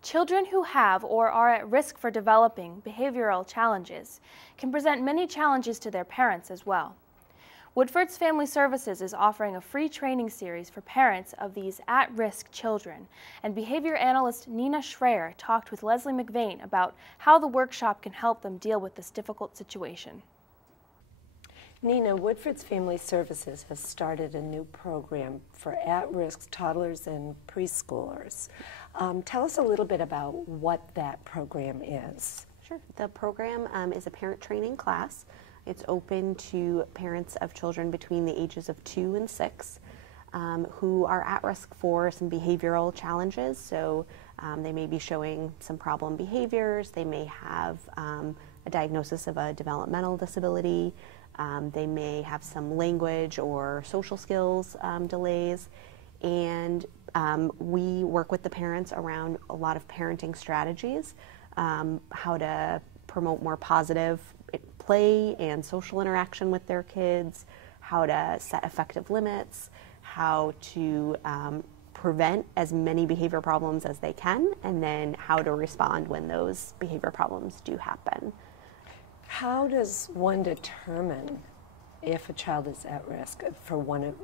Children who have or are at risk for developing behavioral challenges can present many challenges to their parents as well. Woodfords Family Services is offering a free training series for parents of these at-risk children, and behavior analyst Nna Shrayer talked with Leslie McVeigh about how the workshop can help them deal with this difficult situation. Nna, Woodfords Family Services has started a new program for at-risk toddlers and preschoolers. Tell us a little bit about what that program is. Sure. The program is a parent training class. It's open to parents of children between the ages of 2 and 6 who are at risk for some behavioral challenges. So they may be showing some problem behaviors. They may have a diagnosis of a developmental disability. They may have some language or social skills delays, and we work with the parents around a lot of parenting strategies, how to promote more positive play and social interaction with their kids, how to set effective limits, how to prevent as many behavior problems as they can, and then how to respond when those behavior problems do happen. How does one determine if a child is at risk? For one of,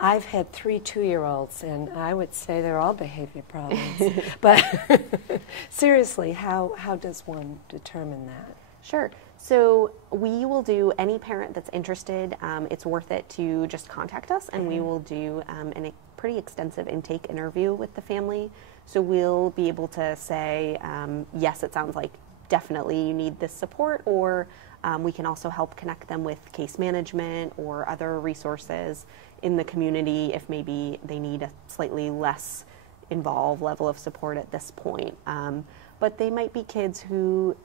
I've had 3 2-year-olds, and I would say they're all behavior problems. But seriously, how does one determine that? Sure. So we will do, any parent that's interested, it's worth it to just contact us, and we will do a pretty extensive intake interview with the family. So we'll be able to say, yes, it sounds like definitely you need this support, or we can also help connect them with case management or other resources in the community if maybe they need a slightly less involved level of support at this point. But they might be kids who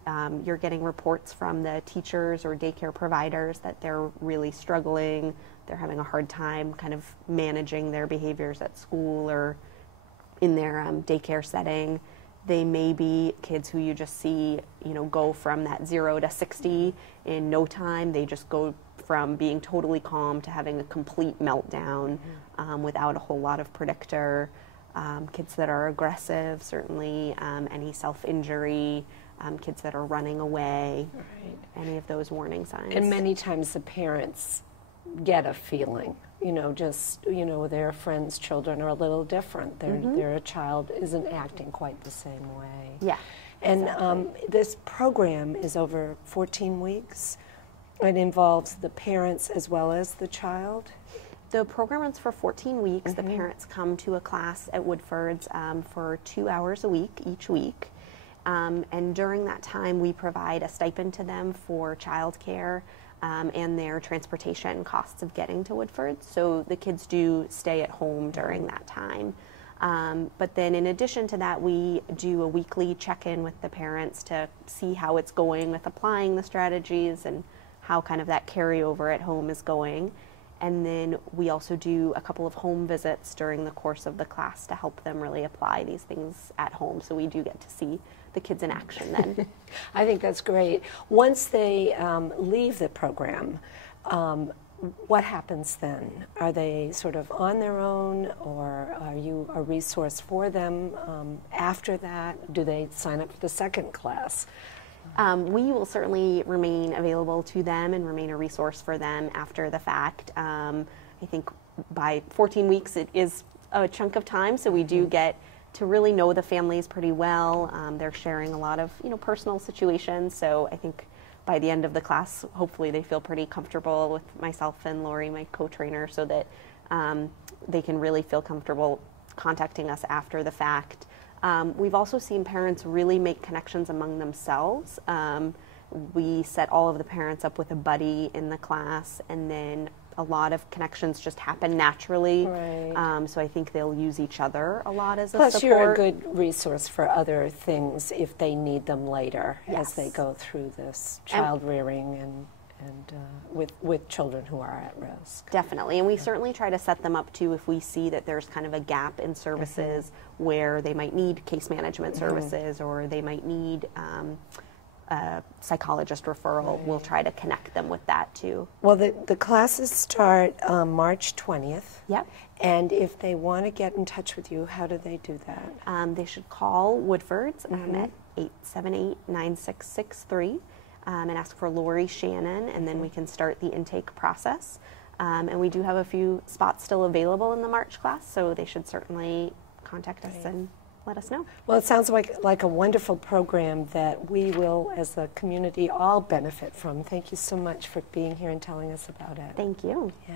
you're getting reports from the teachers or daycare providers that they're really struggling, they're having a hard time kind of managing their behaviors at school or in their daycare setting. They may be kids who you just see, go from that 0 to 60 in no time. They just go from being totally calm to having a complete meltdown without a whole lot of predictor. Kids that are aggressive, certainly any self-injury, kids that are running away, any of those warning signs. And many times the parents get a feeling, their friends' children are a little different. Their child isn't acting quite the same way. Yeah. And exactly. This program is over 14 weeks. It involves the parents as well as the child. The program runs for 14 weeks. The parents come to a class at Woodfords for 2 hours a week, each week. And during that time, we provide a stipend to them for childcare and their transportation costs of getting to Woodfords. So the kids do stay at home during that time. But then in addition to that, we do a weekly check-in with the parents to see how it's going with applying the strategies and how kind of that carryover at home is going. And then we also do a couple of home visits during the course of the class to help them really apply these things at home. So we do get to see the kids in action then. I think that's great. Once they leave the program, what happens then? Are they sort of on their own, or are you a resource for them after that? Do they sign up for the second class? We will certainly remain available to them and remain a resource for them after the fact. I think by 14 weeks it is a chunk of time, so we do get to really know the families pretty well. They're sharing a lot of personal situations, so I think by the end of the class, hopefully they feel pretty comfortable with myself and Lori, my co-trainer, so that they can really feel comfortable contacting us after the fact. We've also seen parents really make connections among themselves. We set all of the parents up with a buddy in the class, and then a lot of connections just happen naturally. Right. So I think they'll use each other a lot as a Plus, support. you're a good resource for other things if they need them later as they go through this child rearing and with children who are at risk. Definitely, and we certainly try to set them up too if we see that there's kind of a gap in services where they might need case management services or they might need a psychologist referral, we'll try to connect them with that too. Well, the classes start March 20th. Yep. And if they want to get in touch with you, how do they do that? They should call Woodfords at 878-9663 and ask for Lori Shannon, and then we can start the intake process. And we do have a few spots still available in the March class, so they should certainly contact us and let us know. Well, it sounds like a wonderful program that we will, as a community, all benefit from. Thank you so much for being here and telling us about it. Thank you. Yeah.